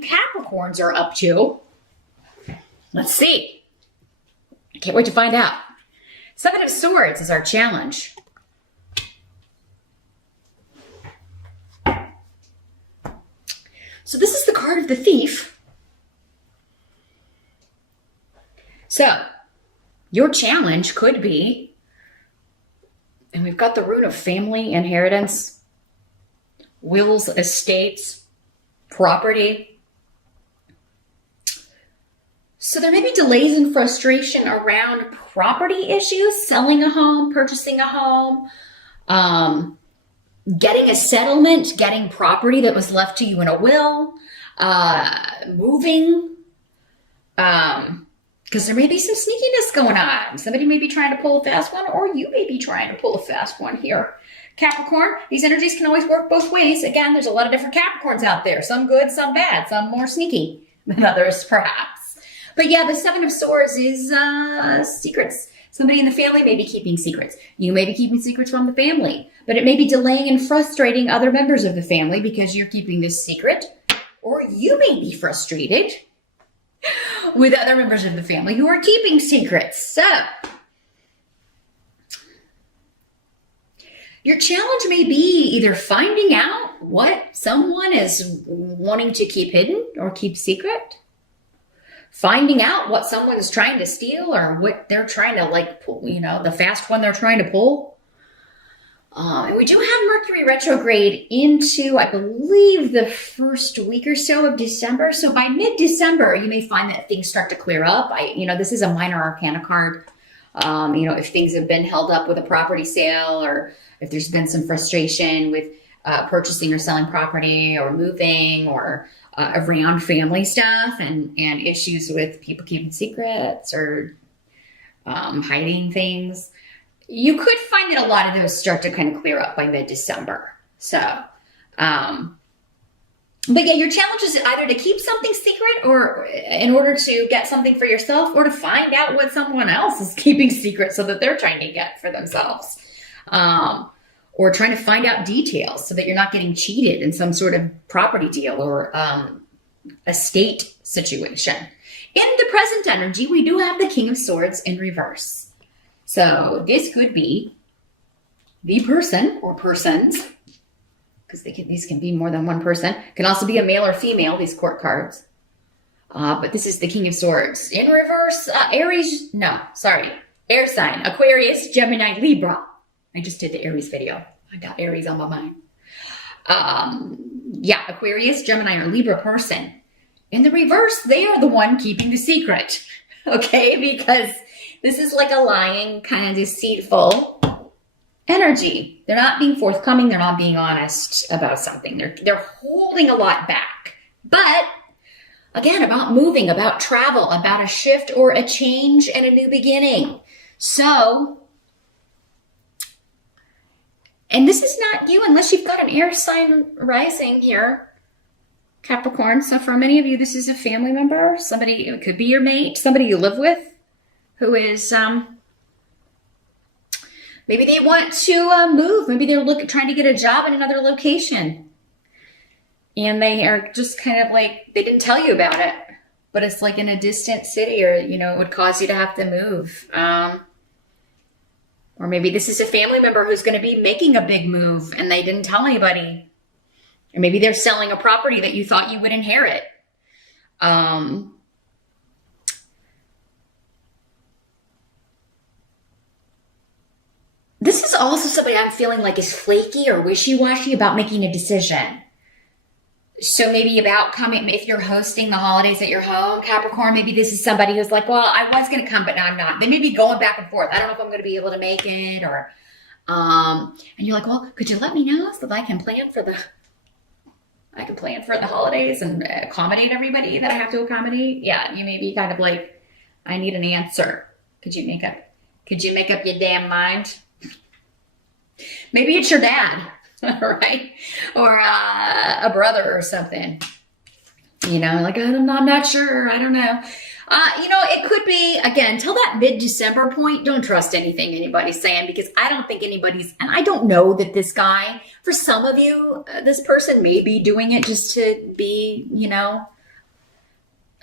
you Capricorns are up to. Let's see. I can't wait to find out. Seven of Swords is our challenge. So this is the card of the Thief. So your challenge could be, and we've got the rune of family, inheritance, wills, estates, property. So there may be delays and frustration around property issues, selling a home, purchasing a home, getting a settlement, getting property that was left to you in a will, moving, because there may be some sneakiness going on. Somebody may be trying to pull a fast one, or you may be trying to pull a fast one here. Capricorn, these energies can always work both ways. Again, there's a lot of different Capricorns out there. Some good, some bad, some more sneaky than others, perhaps. But yeah, the Seven of Swords is secrets. Somebody in the family may be keeping secrets. You may be keeping secrets from the family, but it may be delaying and frustrating other members of the family because you're keeping this secret, or you may be frustrated with other members of the family who are keeping secrets. So your challenge may be either finding out what someone is wanting to keep hidden or keep secret, finding out what someone is trying to steal or what they're trying to like pull, you know, the fast one they're trying to pull. And we do have Mercury retrograde into, I believe, the first week or so of December. So by mid-December, you may find that things start to clear up. This is a minor arcana card. If things have been held up with a property sale, or if there's been some frustration with purchasing or selling property or moving, or around family stuff and issues with people keeping secrets or hiding things, you could find that a lot of those start to kind of clear up by mid-December. So, but yeah, your challenge is either to keep something secret, or in order to get something for yourself, or to find out what someone else is keeping secret so that they're trying to get for themselves. Or trying to find out details so that you're not getting cheated in some sort of property deal or estate situation. In the present energy, we do have the King of Swords in reverse. So this could be the person or persons, because these can be more than one person. Can also be a male or female, these court cards. But this is the King of Swords. In reverse, air sign, Aquarius, Gemini, Libra. I just did the Aries video. I got Aries on my mind. Aquarius, Gemini, or Libra person. In the reverse, they are the one keeping the secret. Okay? Because this is like a lying, kind of deceitful energy. They're not being forthcoming. They're not being honest about something. They're holding a lot back. But again, about moving, about travel, about a shift or a change and a new beginning. So, and this is not you unless you've got an air sign rising here, Capricorn. So for many of you, this is a family member, somebody, it could be your mate, somebody you live with, who is, maybe they want to move. Maybe they're trying to get a job in another location. And they are just kind of like, they didn't tell you about it, but it's like in a distant city, or, it would cause you to have to move. Or maybe this is a family member who's going to be making a big move and they didn't tell anybody. Or maybe they're selling a property that you thought you would inherit. This is also somebody I'm feeling like is flaky or wishy-washy about making a decision. So maybe about coming, if you're hosting the holidays at your home, Capricorn, maybe this is somebody who's like, well, I was going to come, but now I'm not. They may be going back and forth. I don't know if I'm going to be able to make it, or, and you're like, well, could you let me know so that I can plan for the holidays and accommodate everybody that I have to accommodate? Yeah, you may be kind of like, I need an answer. Could you make up your damn mind? Maybe it's your dad. Right? Or a brother or something. Like, I'm not sure. I don't know. It could be, again, till that mid-December point, don't trust anything anybody's saying, because I don't think and I don't know that this guy, for some of you, this person may be doing it just to be,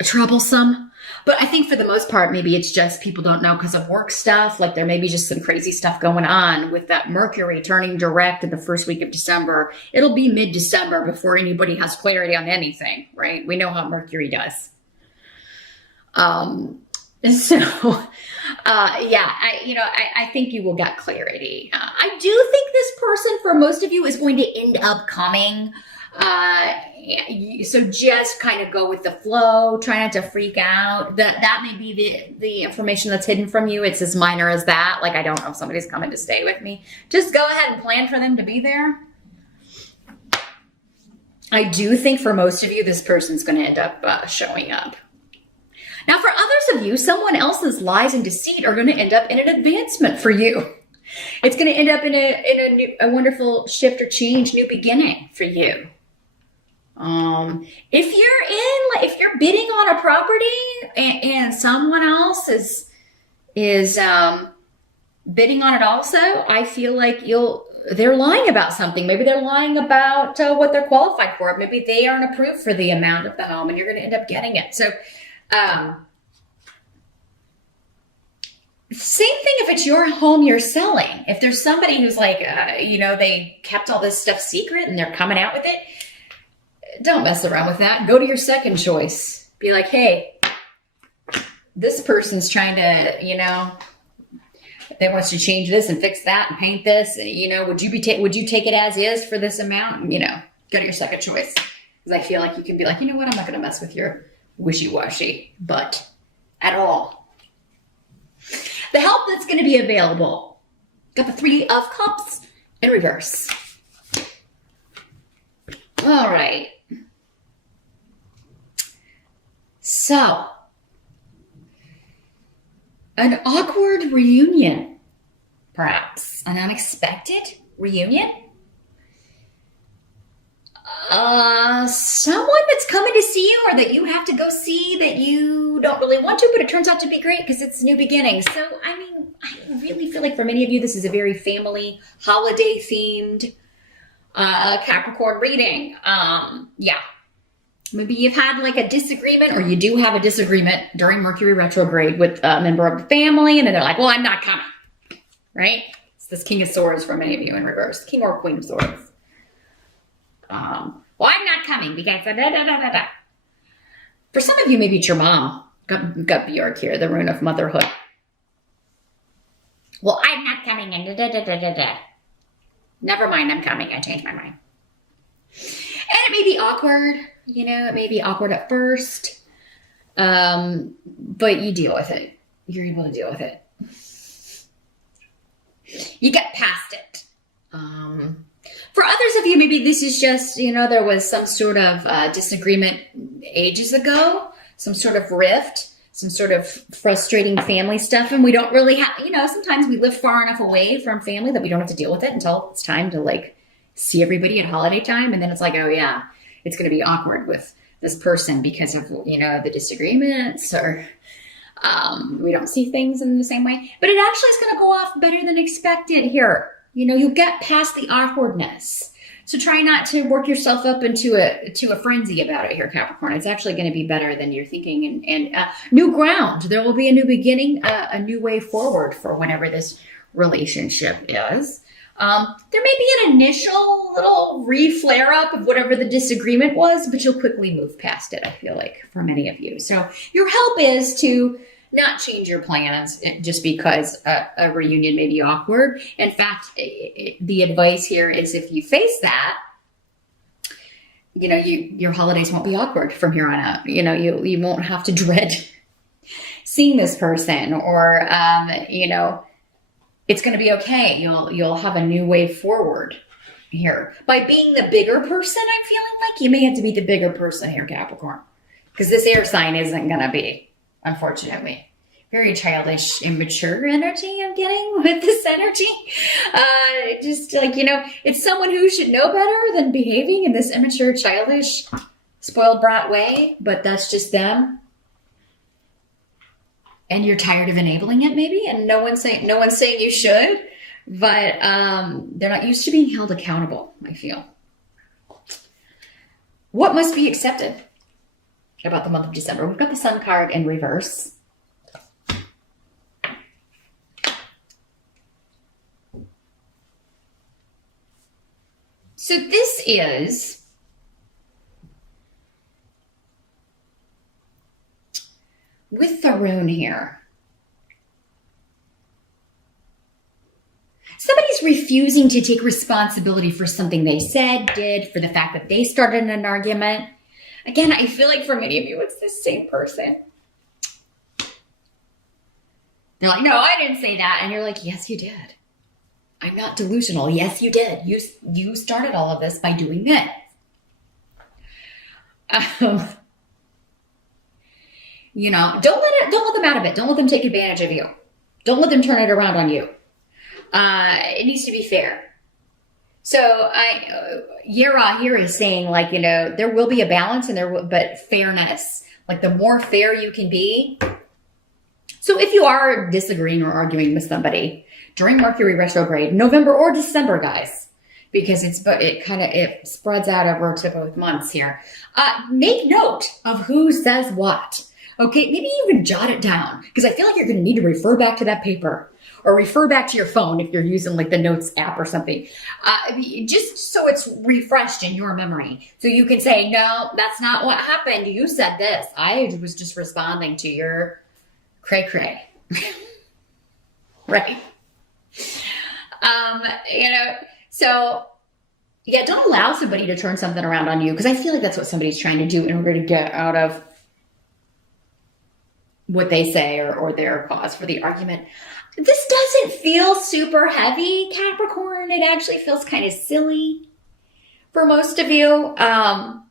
troublesome. But I think for the most part, maybe it's just people don't know because of work stuff. Like there may be just some crazy stuff going on with that Mercury turning direct in the first week of December. It'll be mid-December before anybody has clarity on anything, right? We know how Mercury does. I think you will get clarity. I do think this person, for most of you, is going to end up coming. So just kind of go with the flow. Try not to freak out. That may be the information that's hidden from you. It's as minor as that. Like, I don't know if somebody's coming to stay with me. Just go ahead and plan for them to be there. I do think for most of you, this person's going to end up showing up. Now, for others of you, someone else's lies and deceit are going to end up in an advancement for you. It's going to end up in a wonderful shift or change, new beginning for you. If you're bidding on a property and someone else is bidding on it also, I feel like they're lying about something. Maybe they're lying about what they're qualified for. Maybe they aren't approved for the amount of the home and you're going to end up getting it. So, same thing if it's your home you're selling. If there's somebody who's like, they kept all this stuff secret and they're coming out with it, don't mess around with that. Go to your second choice. Be like, hey, this person's trying to, they wants to change this and fix that and paint this. Would you take it as is for this amount? Go to your second choice. Because I feel like you can be like, you know what? I'm not going to mess with your wishy-washy butt at all. The help that's going to be available. Got the 3 of Cups in reverse. All right. So, an awkward reunion, perhaps. An unexpected reunion. Someone that's coming to see you or that you have to go see that you don't really want to, but it turns out to be great because it's new beginnings. So, I really feel like for many of you, this is a very family, holiday-themed Capricorn reading. Maybe you've had like a disagreement or you do have a disagreement during Mercury retrograde with a member of the family and then they're like, well, I'm not coming, right? It's this King of Swords for many of you in reverse. King or Queen of Swords. Well, I'm not coming because For some of you, maybe it's your mom. Got Bjork here, the rune of motherhood. Well, I'm not coming in. Never mind, I'm coming. I changed my mind. And it may be awkward. It may be awkward at first. But you deal with it. You're able to deal with it. You get past it. For others of you, maybe this is just, there was some sort of disagreement ages ago, some sort of rift, some sort of frustrating family stuff. And we don't really have, sometimes we live far enough away from family that we don't have to deal with it until it's time to see everybody at holiday time. And then it's like, oh yeah, it's going to be awkward with this person because of, the disagreements or we don't see things in the same way. But it actually is going to go off better than expected here. You'll get past the awkwardness. So try not to work yourself up into a frenzy about it here, Capricorn. It's actually going to be better than you're thinking. And new ground. There will be a new beginning, a new way forward for whatever this relationship is. There may be an initial little re-flare up of whatever the disagreement was, but you'll quickly move past it, I feel like, for many of you. So your help is to not change your plans just because a reunion may be awkward. In fact, the advice here is if you face that, your holidays won't be awkward from here on out. You won't have to dread seeing this person or, it's going to be okay. You'll have a new way forward here. By being the bigger person, I'm feeling like you may have to be the bigger person here, Capricorn. Because this air sign isn't going to be, unfortunately. Very childish, immature energy I'm getting with this energy. It's someone who should know better than behaving in this immature, childish, spoiled brat way. But that's just them. And you're tired of enabling it, maybe, and no one's saying you should, but they're not used to being held accountable, I feel. What must be accepted about the month of December. We've got the Sun card in reverse. So this is with the rune here. Somebody's refusing to take responsibility for something they said, did, for the fact that they started an argument. Again, I feel like for many of you, it's the same person. They're like, no, I didn't say that. And you're like, yes, you did. I'm not delusional. Yes, you did. You started all of this by doing this. You know, don't let them out of it. Don't let them take advantage of you. Don't let them turn it around on you. It needs to be fair. So Yera here is saying, like, you know, there will be a balance but fairness, like the more fair you can be. So if you are disagreeing or arguing with somebody during Mercury retrograde, November or December, guys, because it spreads out over to both months here. Make note of who says what. Okay, maybe even jot it down, because I feel like you're going to need to refer back to that paper or refer back to your phone if you're using like the Notes app or something, just so it's refreshed in your memory. So you can say, no, that's not what happened. You said this. I was just responding to your cray-cray. Right? You know, so yeah, don't allow somebody to turn something around on you, because I feel like that's what somebody's trying to do in order to get out of what they say or their cause for the argument. This doesn't feel super heavy, Capricorn. It actually feels kind of silly for most of you. Now,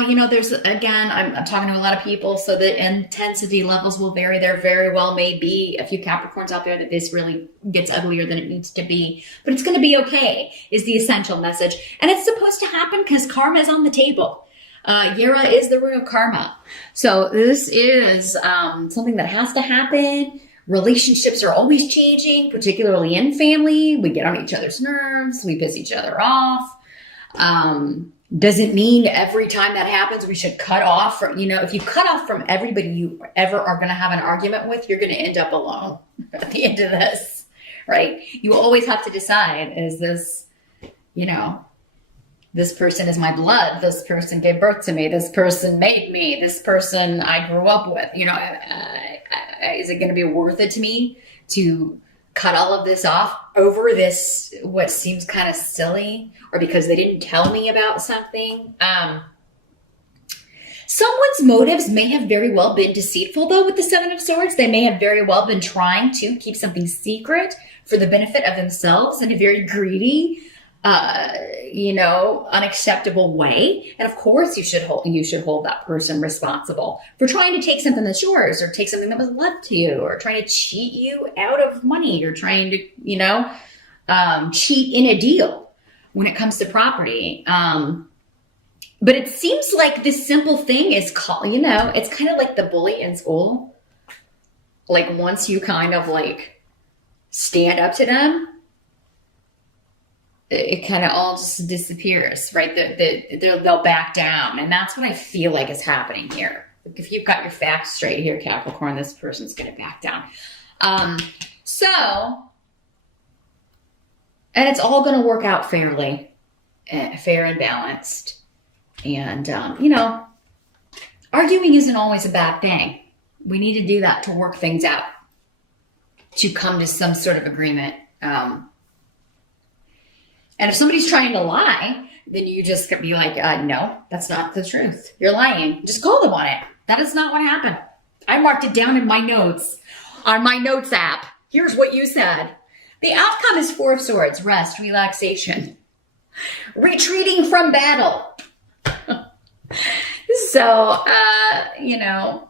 you know, there's, again, I'm talking to a lot of people, so the intensity levels will vary. There very well may be a few Capricorns out there that this really gets uglier than it needs to be, but it's going to be okay, is the essential message. And it's supposed to happen because karma is on the table. Yera is the rune of karma. So this is something that has to happen. Relationships are always changing, particularly in family. We get on each other's nerves. We piss each other off. Doesn't mean every time that happens, we should cut off from, you know, if you cut off from everybody you ever are going to have an argument with, you're going to end up alone at the end of this, right? You always have to decide, is this, you know, this person is my blood. This person gave birth to me. This person made me. This person I grew up with. You know, is it going to be worth it to me to cut all of this off over this, what seems kind of silly, or because they didn't tell me about something? Someone's motives may have very well been deceitful, though, with the Seven of Swords. They may have very well been trying to keep something secret for the benefit of themselves in a very greedy, you know, unacceptable way. And of course you should hold that person responsible for trying to take something that's yours, or take something that was left to you, or trying to cheat you out of money, or trying to, you know, cheat in a deal when it comes to property. But it seems like this simple thing is called, you know, it's kind of like the bully in school. Like once you kind of like stand up to them, it kind of all just disappears, right? They'll back down. And that's what I feel like is happening here. If you've got your facts straight here, Capricorn, this person's going to back down. And it's all going to work out fairly, fair and balanced. And, you know, arguing isn't always a bad thing. We need to do that to work things out, to come to some sort of agreement. And if somebody's trying to lie, then you just be like, no, that's not the truth. You're lying. Just call them on it. That is not what happened. I marked it down in my notes on my notes app. Here's what you said. The outcome is Four of Swords, rest, relaxation, retreating from battle. So, you know,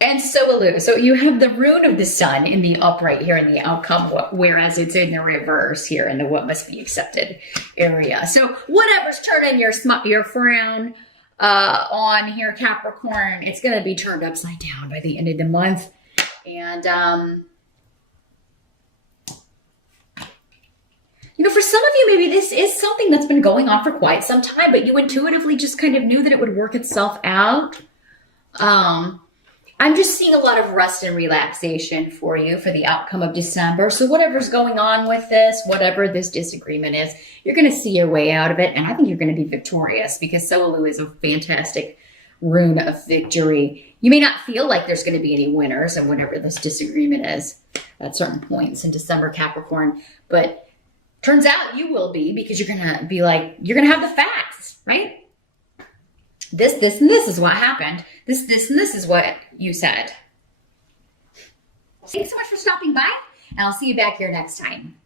and so will you. So you have the rune of the sun in the upright here in the outcome, whereas it's in the reverse here in the what must be accepted area. So whatever's turning your frown on here, Capricorn, it's going to be turned upside down by the end of the month. And You know, for some of you, maybe this is something that's been going on for quite some time, but you intuitively just kind of knew that it would work itself out. I'm just seeing a lot of rest and relaxation for you for the outcome of December. So whatever's going on with this, whatever this disagreement is, you're going to see your way out of it. And I think you're going to be victorious because Solu is a fantastic rune of victory. You may not feel like there's going to be any winners and whatever this disagreement is at certain points in December, Capricorn, but turns out you will be, because you're going to be like, you're going to have the facts, right? This, and this is what happened. This, and this is what you said. Thanks so much for stopping by, and I'll see you back here next time.